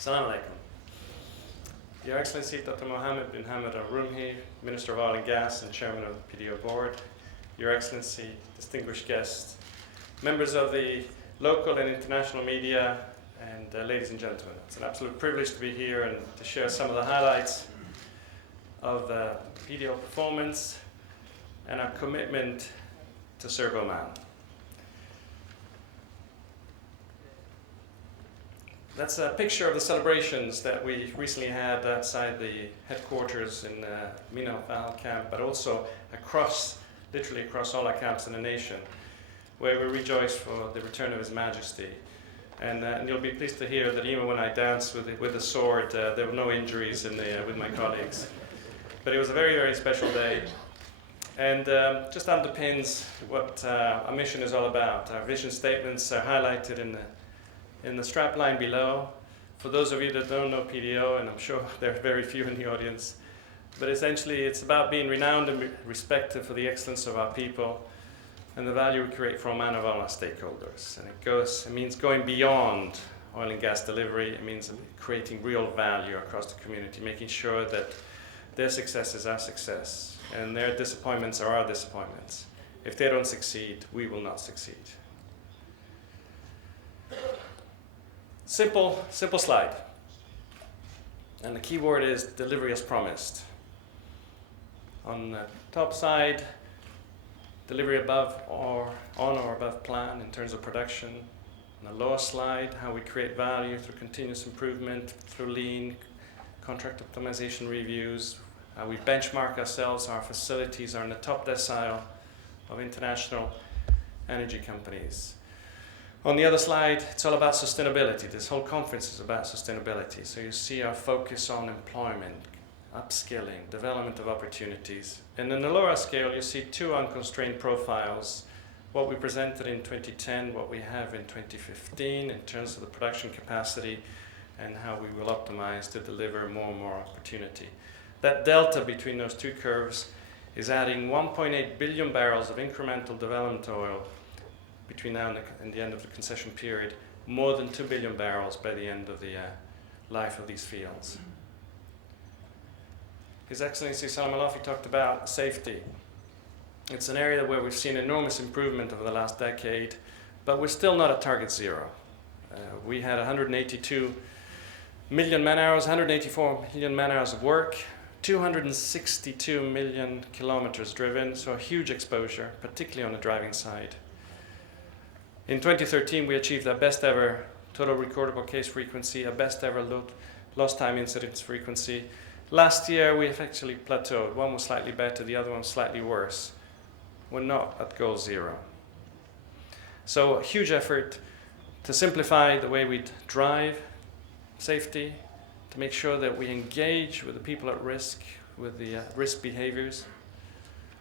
Assalamu alaikum. Your Excellency Dr. Mohammed bin Hamad al-Rumhi, Minister of Oil and Gas and Chairman of the PDO Board, Your Excellency, distinguished guests, members of the local and international media, and ladies and gentlemen. It's an absolute privilege to be here and to share some of the highlights of PDO performance and our commitment to serve Oman. That's a picture of the celebrations that we recently had outside the headquarters in Mina Al camp, but also literally across all our camps in the nation, where we rejoice for the return of His Majesty. And you'll be pleased to hear that even when I danced with the sword, there were no injuries with my colleagues. But it was a very, very special day, and just underpins what our mission is all about. Our vision statements are highlighted in the strap line below. For those of you that don't know PDO, and I'm sure there are very few in the audience, but essentially it's about being renowned and respected for the excellence of our people and the value we create for Oman of all our stakeholders. And it means going beyond oil and gas delivery. It means creating real value across the community, making sure that their success is our success and their disappointments are our disappointments. If they don't succeed, we will not succeed. Simple slide. And the key word is delivery as promised. On the top side, delivery above or on or above plan in terms of production. On the lower slide, how we create value through continuous improvement, through lean, contract optimization reviews, how we benchmark ourselves. Our facilities are in the top decile of international energy companies. On the other slide, it's all about sustainability. This whole conference is about sustainability. So you see our focus on employment, upskilling, development of opportunities. And in the lower scale, you see two unconstrained profiles, what we presented in 2010, what we have in 2015 in terms of the production capacity, and how we will optimize to deliver more and more opportunity. That delta between those two curves is adding 1.8 billion barrels of incremental development oil between now and the end of the concession period, more than 2 billion barrels by the end of the life of these fields. His Excellency Salam Al-Afi talked about safety. It's an area where we've seen enormous improvement over the last decade, but we're still not at target zero. We had 182 million man-hours, 184 million man-hours of work, 262 million kilometers driven, so a huge exposure, particularly on the driving side. In 2013, we achieved our best ever total recordable case frequency, our best ever lost time incidents frequency. Last year, we have actually plateaued. One was slightly better, the other one was slightly worse. We're not at goal zero. So a huge effort to simplify the way we drive, safety, to make sure that we engage with the people at risk, with the risk behaviors.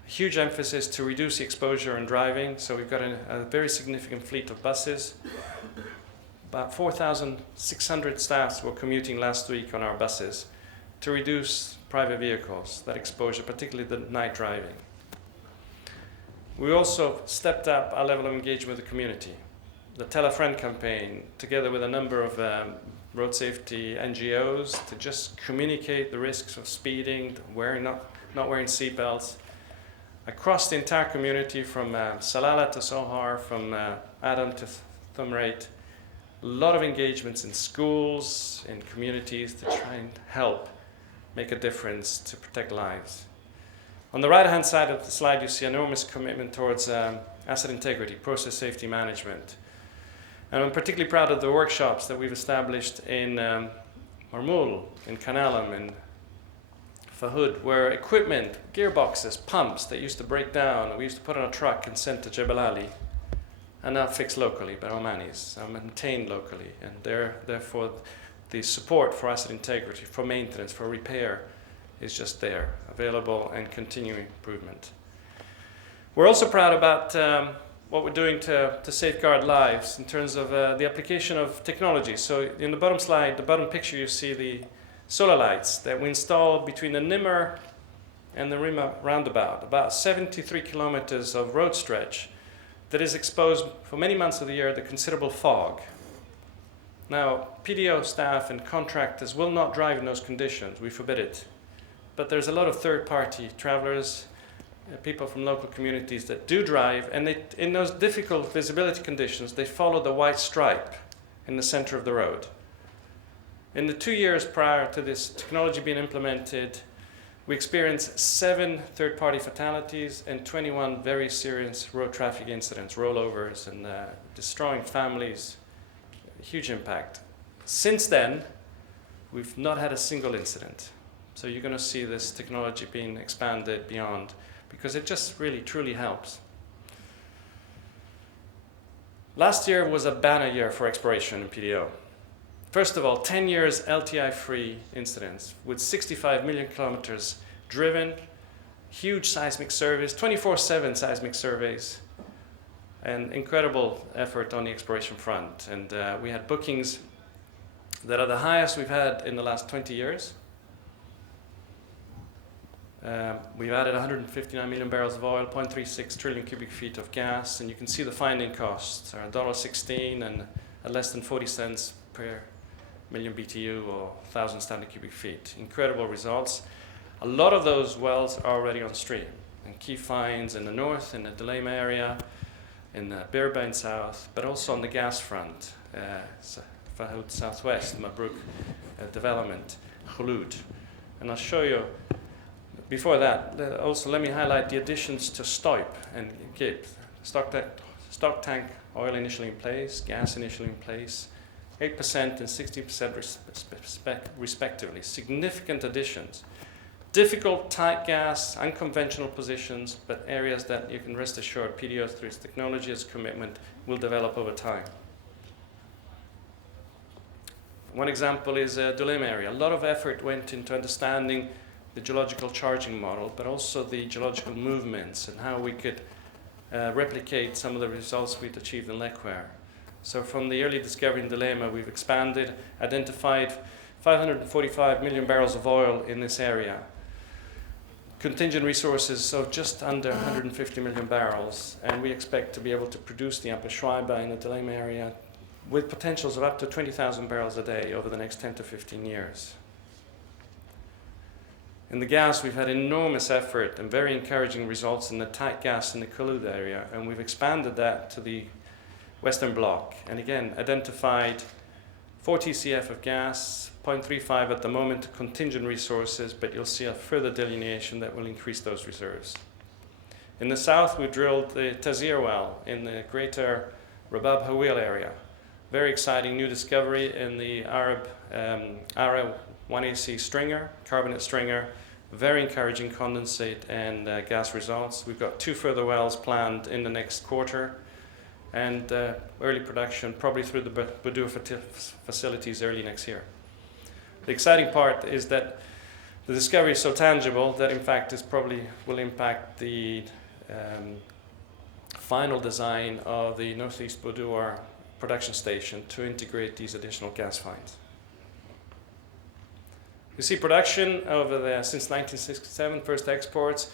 A huge emphasis to reduce the exposure in driving. So we've got a very significant fleet of buses. About 4,600 staffs were commuting last week on our buses to reduce private vehicles, that exposure, particularly the night driving. We also stepped up our level of engagement with the community. The Tell a Friend campaign, together with a number of road safety NGOs, to just communicate the risks of speeding, not wearing seatbelts, across the entire community, from Salalah to Sohar, from Adam to Thumrate. A lot of engagements in schools, in communities, to try and help make a difference to protect lives. On the right-hand side of the slide, you see enormous commitment towards asset integrity, process safety management. And I'm particularly proud of the workshops that we've established in Marmul, in Kanalam, in Fahud, where equipment, gearboxes, pumps that used to break down, we used to put on a truck and send to Jebel Ali, are now fixed locally by Omanis, are maintained locally, and therefore the support for asset integrity, for maintenance, for repair is just there, available and continuing improvement. We're also proud about what we're doing to safeguard lives in terms of the application of technology. So in the bottom slide, the bottom picture, you see the solar lights that we installed between the Nimmer and the Rima roundabout, about 73 kilometers of road stretch that is exposed for many months of the year to considerable fog. Now, PDO staff and contractors will not drive in those conditions. We forbid it. But there's a lot of third-party travelers, people from local communities that do drive, and in those difficult visibility conditions, they follow the white stripe in the center of the road. In the 2 years prior to this technology being implemented, we experienced 7 third-party fatalities and 21 very serious road traffic incidents, rollovers, and destroying families. Huge impact. Since then, we've not had a single incident. So you're going to see this technology being expanded beyond, because it just really, truly helps. Last year was a banner year for exploration in PDO. First of all, 10 years LTI-free incidents with 65 million kilometers driven, huge seismic surveys, 24/7 seismic surveys, and incredible effort on the exploration front. And we had bookings that are the highest we've had in the last 20 years. We've added 159 million barrels of oil, 0.36 trillion cubic feet of gas, and you can see the finding costs are $1.16 and at less than 40 cents per million BTU or 1,000 standard cubic feet. Incredible results. A lot of those wells are already on stream, and key finds in the north, in the Delema area, in Birba south, but also on the gas front, Fahd southwest, Mabruk development, Khulud. And I'll show you. Before that, also let me highlight the additions to Stipe and GIP. Stock tank oil initially in place, gas initially in place, 8% and 60% respectively. Significant additions. Difficult, tight gas, unconventional positions, but areas that you can rest assured PDO, through its technology, its commitment, will develop over time. One example is Dulem area. A lot of effort went into understanding the geological charging model, but also the geological movements and how we could replicate some of the results we'd achieved in Lekwer. So from the early discovery in Delema, we've expanded, identified 545 million barrels of oil in this area. Contingent resources of just under 150 million barrels, and we expect to be able to produce the Upper Schweiber in the Delema area with potentials of up to 20,000 barrels a day over the next 10 to 15 years. In the gas, we've had enormous effort and very encouraging results in the tight gas in the Khulud area, and we've expanded that to the Western Bloc, and again, identified 4 TCF of gas, 0.35 at the moment, contingent resources, but you'll see a further delineation that will increase those reserves. In the south, we drilled the Tazir well in the greater Rabab Hawil area. Very exciting new discovery in the Arab 1AC stringer, carbonate stringer, very encouraging condensate and gas results. We've got 2 further wells planned in the next quarter, and early production probably through the Budur facilities early next year. The exciting part is that the discovery is so tangible that in fact this probably will impact the final design of the Northeast Budur production station to integrate these additional gas finds. You see production over there since 1967, first exports,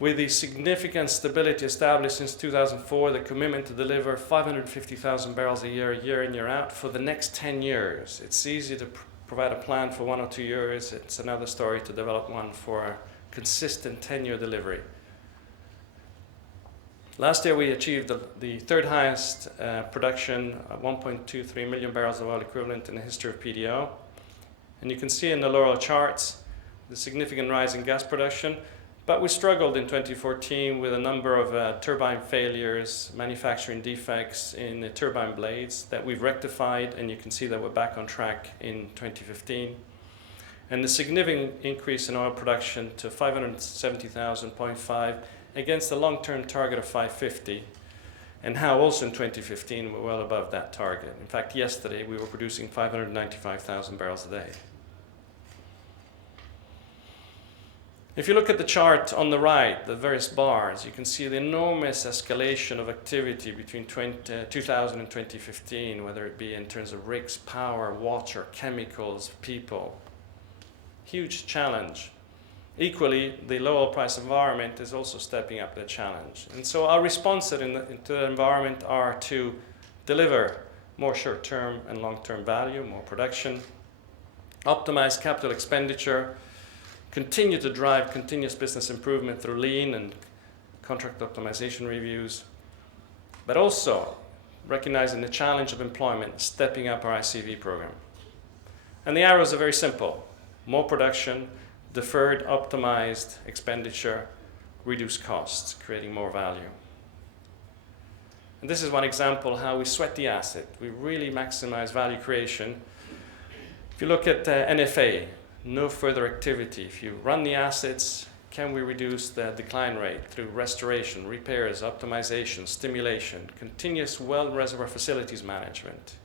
with the significant stability established since 2004, the commitment to deliver 550,000 barrels a year in, year out, for the next 10 years. It's easy to provide a plan for 1 or 2 years. It's another story to develop one for a consistent 10-year delivery. Last year we achieved the third highest production, 1.23 million barrels of oil equivalent in the history of PDO. And you can see in the lower charts the significant rise in gas production. But we struggled in 2014 with a number of turbine failures, manufacturing defects in the turbine blades that we've rectified, and you can see that we're back on track in 2015. And the significant increase in oil production to 570,000.5 against a long-term target of 550, and how also in 2015 we're well above that target. In fact, yesterday we were producing 595,000 barrels a day. If you look at the chart on the right, the various bars, you can see the enormous escalation of activity between 2000 and 2015, whether it be in terms of rigs, power, water, chemicals, people. Huge challenge. Equally, the low oil price environment is also stepping up the challenge. And so our responses to the environment are to deliver more short-term and long-term value, more production, optimize capital expenditure, continue to drive continuous business improvement through lean and contract optimization reviews, but also recognizing the challenge of employment, stepping up our ICV program. And the arrows are very simple: more production, deferred optimized expenditure, reduce costs, creating more value. And this is one example how we sweat the asset. We really maximize value creation. If you look at NFA, no further activity. If you run the assets, can we reduce the decline rate through restoration, repairs, optimization, stimulation, continuous well reservoir facilities management?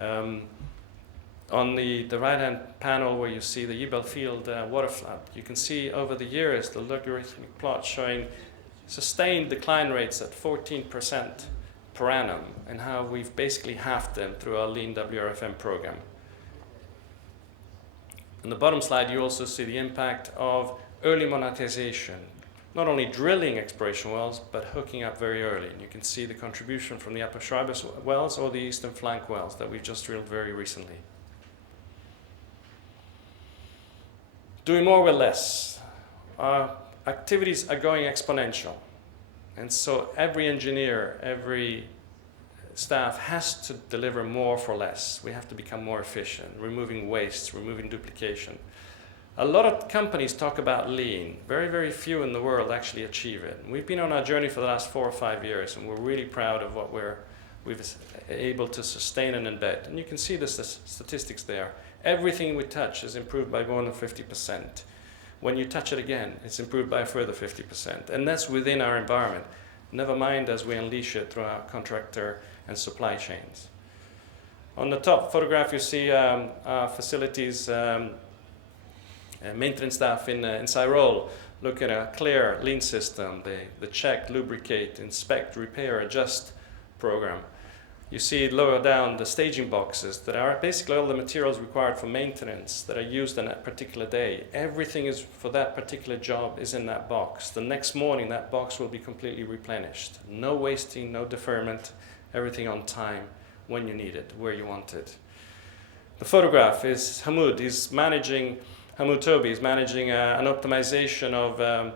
On the right-hand panel where you see the Yibel Field waterflood, you can see over the years the logarithmic plot showing sustained decline rates at 14% per annum and how we've basically halved them through our lean WRFM program. On the bottom slide, you also see the impact of early monetization, not only drilling exploration wells, but hooking up very early. And you can see the contribution from the Upper Schreibers wells or the Eastern Flank wells that we've just drilled very recently. Doing more with less. Our activities are going exponential. And so every engineer, every staff has to deliver more for less. We have to become more efficient, removing wastes, removing duplication. A lot of companies talk about lean. Very, very few in the world actually achieve it. We've been on our journey for the last 4 or 5 years, and we're really proud of what we've able to sustain and embed. And you can see the statistics there. Everything we touch is improved by more than 50%. When you touch it again, it's improved by a further 50%. And that's within our environment. Never mind as we unleash it through our contractor and supply chains. On the top photograph, you see our facilities maintenance staff in Raoul look at a clear lean system, the check, lubricate, inspect, repair, adjust program. You see lower down the staging boxes that are basically all the materials required for maintenance that are used on that particular day. Everything is for that particular job is in that box. The next morning that box will be completely replenished. No wasting, no deferment, everything on time when you need it, where you want it. The photograph is Hamoud. Hamoud Toby is managing an optimization of a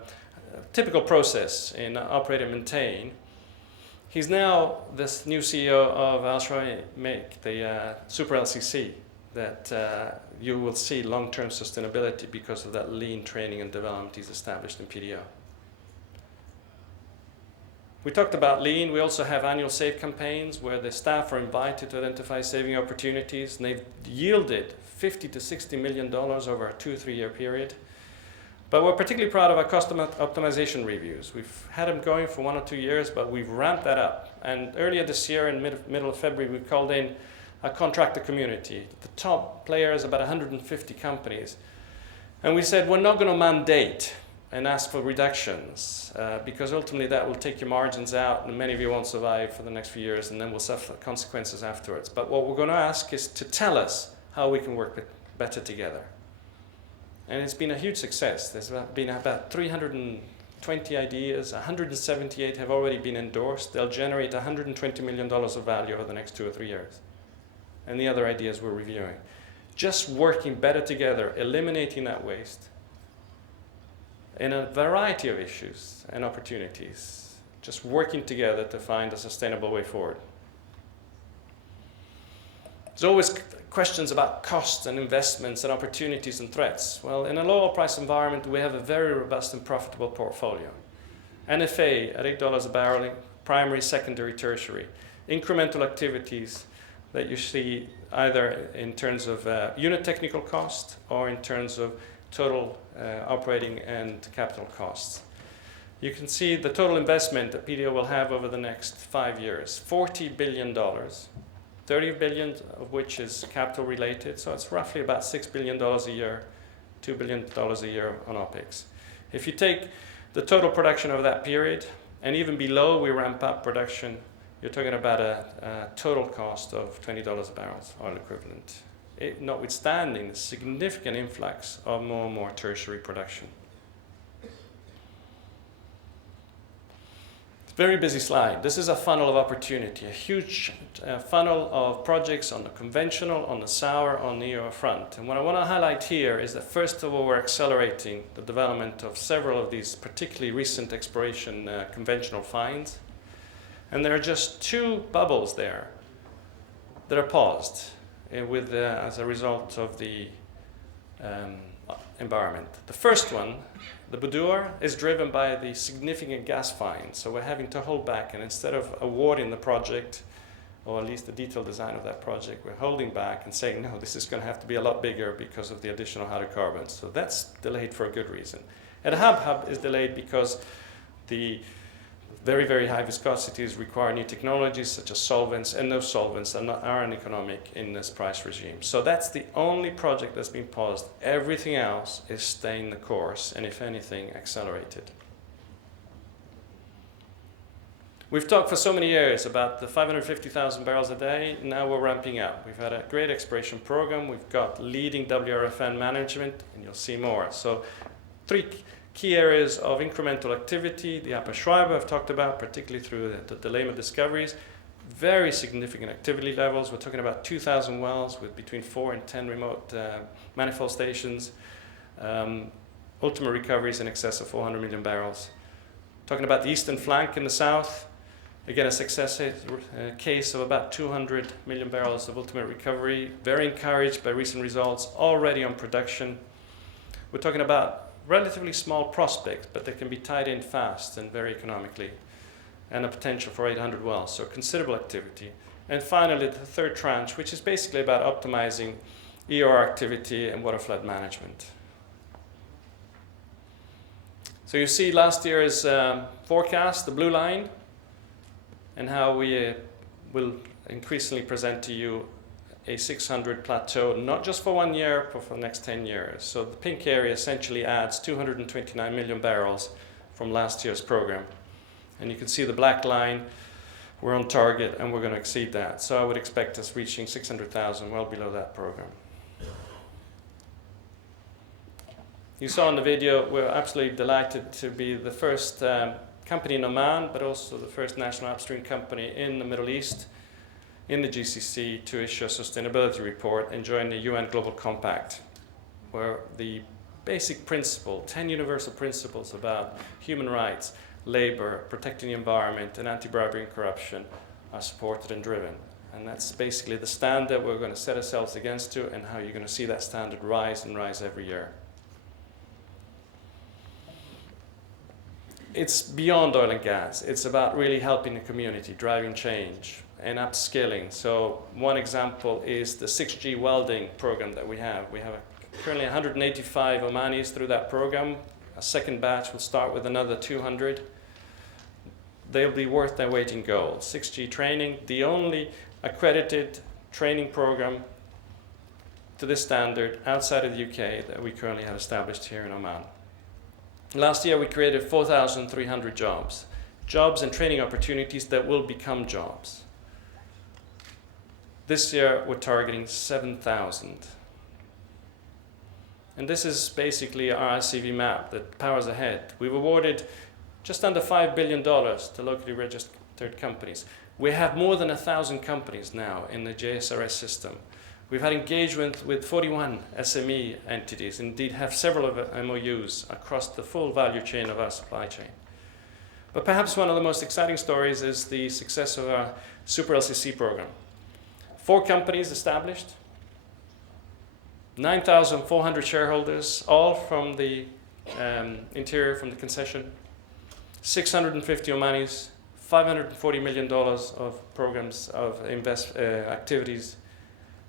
typical process in operate and maintain. He's now this new CEO of Al-Shraik, the super LCC, that you will see long-term sustainability because of that lean training and development he's established in PDO. We talked about lean. We also have annual save campaigns where the staff are invited to identify saving opportunities, and they've yielded $50 to $60 million over a 2 or 3 year period. But we're particularly proud of our customer optimization reviews. We've had them going for 1 or 2 years, but we've ramped that up. And earlier this year, in middle of February, we called in a contractor community. The top players, about 150 companies. And we said, we're not going to mandate and ask for reductions, because ultimately that will take your margins out, and many of you won't survive for the next few years, and then we'll suffer consequences afterwards. But what we're going to ask is to tell us how we can work better together. And it's been a huge success. There's been about 320 ideas, 178 have already been endorsed. They'll generate $120 million of value over the next 2 or 3 years. And the other ideas we're reviewing. Just working better together, eliminating that waste in a variety of issues and opportunities. Just working together to find a sustainable way forward. There's always questions about costs and investments and opportunities and threats. Well, in a low oil price environment, we have a very robust and profitable portfolio. NFA at $8 a barrel, primary, secondary, tertiary. Incremental activities that you see either in terms of unit technical cost or in terms of total operating and capital costs. You can see the total investment that PDO will have over the next 5 years, $40 billion. 30 billion of which is capital related, so it's roughly about $6 billion a year, $2 billion a year on OPEX. If you take the total production over that period, and even below we ramp up production, you're talking about a total cost of $20 a barrel oil equivalent, notwithstanding the significant influx of more and more tertiary production. Very busy slide. This is a funnel of opportunity, a huge funnel of projects on the conventional, on the sour, on the EOR front. And what I want to highlight here is that first of all, we're accelerating the development of several of these particularly recent exploration conventional finds. And there are just two bubbles there that are paused as a result of the environment. The first one, the Budur, is driven by the significant gas finds. So we're having to hold back, and instead of awarding the project, or at least the detailed design of that project, we're holding back and saying, no, this is going to have to be a lot bigger because of the additional hydrocarbons. So that's delayed for a good reason. And Hub is delayed because the very, very high viscosities require new technologies such as solvents, and those solvents are uneconomic in this price regime. So that's the only project that's been paused. Everything else is staying the course, and if anything, accelerated. We've talked for so many years about the 550,000 barrels a day. Now we're ramping up. We've had a great exploration program. We've got leading WRFN management, and you'll see more. So three key areas of incremental activity, the Upper Schreiber I've talked about, particularly through the Delema discoveries. Very significant activity levels. We're talking about 2,000 wells with between 4 and 10 remote manifold stations. Ultimate recoveries in excess of 400 million barrels. Talking about the eastern flank in the south. Again, a success case of about 200 million barrels of ultimate recovery. Very encouraged by recent results, already on production. We're talking about relatively small prospects, but they can be tied in fast and very economically, and a potential for 800 wells, so considerable activity. And finally, the third tranche, which is basically about optimizing EOR activity and waterflood management. So you see last year's forecast, the blue line, and how we will increasingly present to you a 600 plateau, not just for 1 year, but for the next 10 years. So the pink area essentially adds 229 million barrels from last year's program. And you can see the black line, we're on target and we're going to exceed that. So I would expect us reaching 600,000, well below that program. You saw in the video, we're absolutely delighted to be the first company in Oman, but also the first national upstream company in the Middle East, in the GCC, to issue a sustainability report and join the UN Global Compact, where the basic principle, 10 universal principles about human rights, labor, protecting the environment, and anti-bribery and corruption are supported and driven. And that's basically the standard we're going to set ourselves against to, and how you're going to see that standard rise and rise every year. It's beyond oil and gas. It's about really helping the community, driving change, and upskilling. So one example is the 6G welding program that we have. We have currently 185 Omanis through that program. A second batch will start with another 200. They'll be worth their weight in gold. 6G training, the only accredited training program to this standard outside of the UK that we currently have established here in Oman. Last year we created 4,300 jobs and training opportunities that will become jobs. This year, we're targeting 7,000. And this is basically our ICV map that powers ahead. We've awarded just under $5 billion to locally registered companies. We have more than 1,000 companies now in the JSRS system. We've had engagement with 41 SME entities, indeed have several of MOUs across the full value chain of our supply chain. But perhaps one of the most exciting stories is the success of our Super LCC program. 4 companies established, 9,400 shareholders, all from the interior, from the concession, 650 Omanis, $540 million of programs of activities,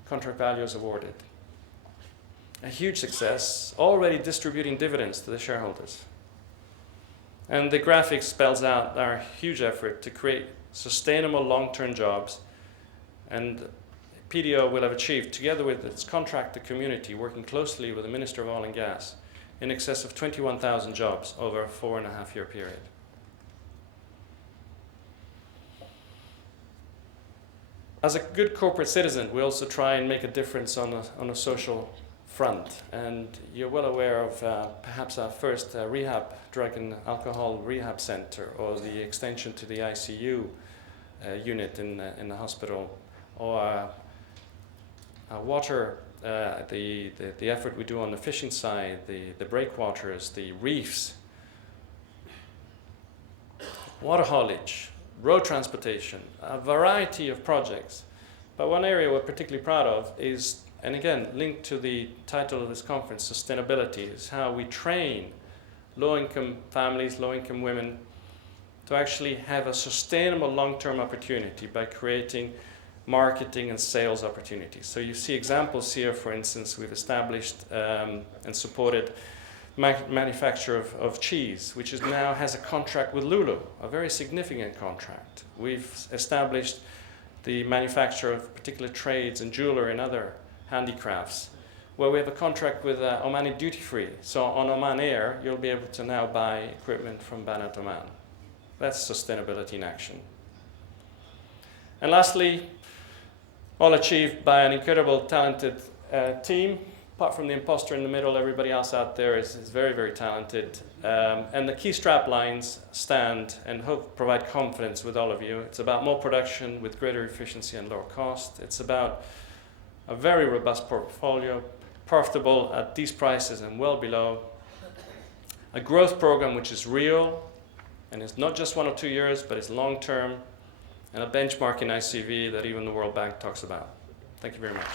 contract values awarded. A huge success, already distributing dividends to the shareholders. And the graphic spells out our huge effort to create sustainable long-term jobs, and PDO will have achieved, together with its contractor community, working closely with the Minister of Oil and Gas, in excess of 21,000 jobs over a 4.5-year period. As a good corporate citizen, we also try and make a difference on a social front. And you're well aware of perhaps our first rehab, drug and alcohol rehab center, or the extension to the ICU unit in the hospital, or our water, the effort we do on the fishing side, the breakwaters, the reefs, water haulage, road transportation, a variety of projects. But one area we're particularly proud of is, and again, linked to the title of this conference, sustainability, is how we train low-income families, low-income women, to actually have a sustainable long-term opportunity by creating marketing and sales opportunities. So you see examples here. For instance, we've established and supported manufacture of cheese, which is now has a contract with Lulu, a very significant contract. We've established the manufacture of particular trades and jewelry and other handicrafts, where we have a contract with Omani Duty Free. So on Oman Air, you'll be able to now buy equipment from Banat Oman. That's sustainability in action. And lastly, all achieved by an incredible, talented team. Apart from the imposter in the middle, everybody else out there is very, very talented. And the key strap lines stand and hope provide confidence with all of you. It's about more production with greater efficiency and lower cost. It's about a very robust portfolio, profitable at these prices and well below. A growth program which is real, and it's not just 1 or 2 years, but it's long term, and a benchmark in ICV that even the World Bank talks about. Thank you very much.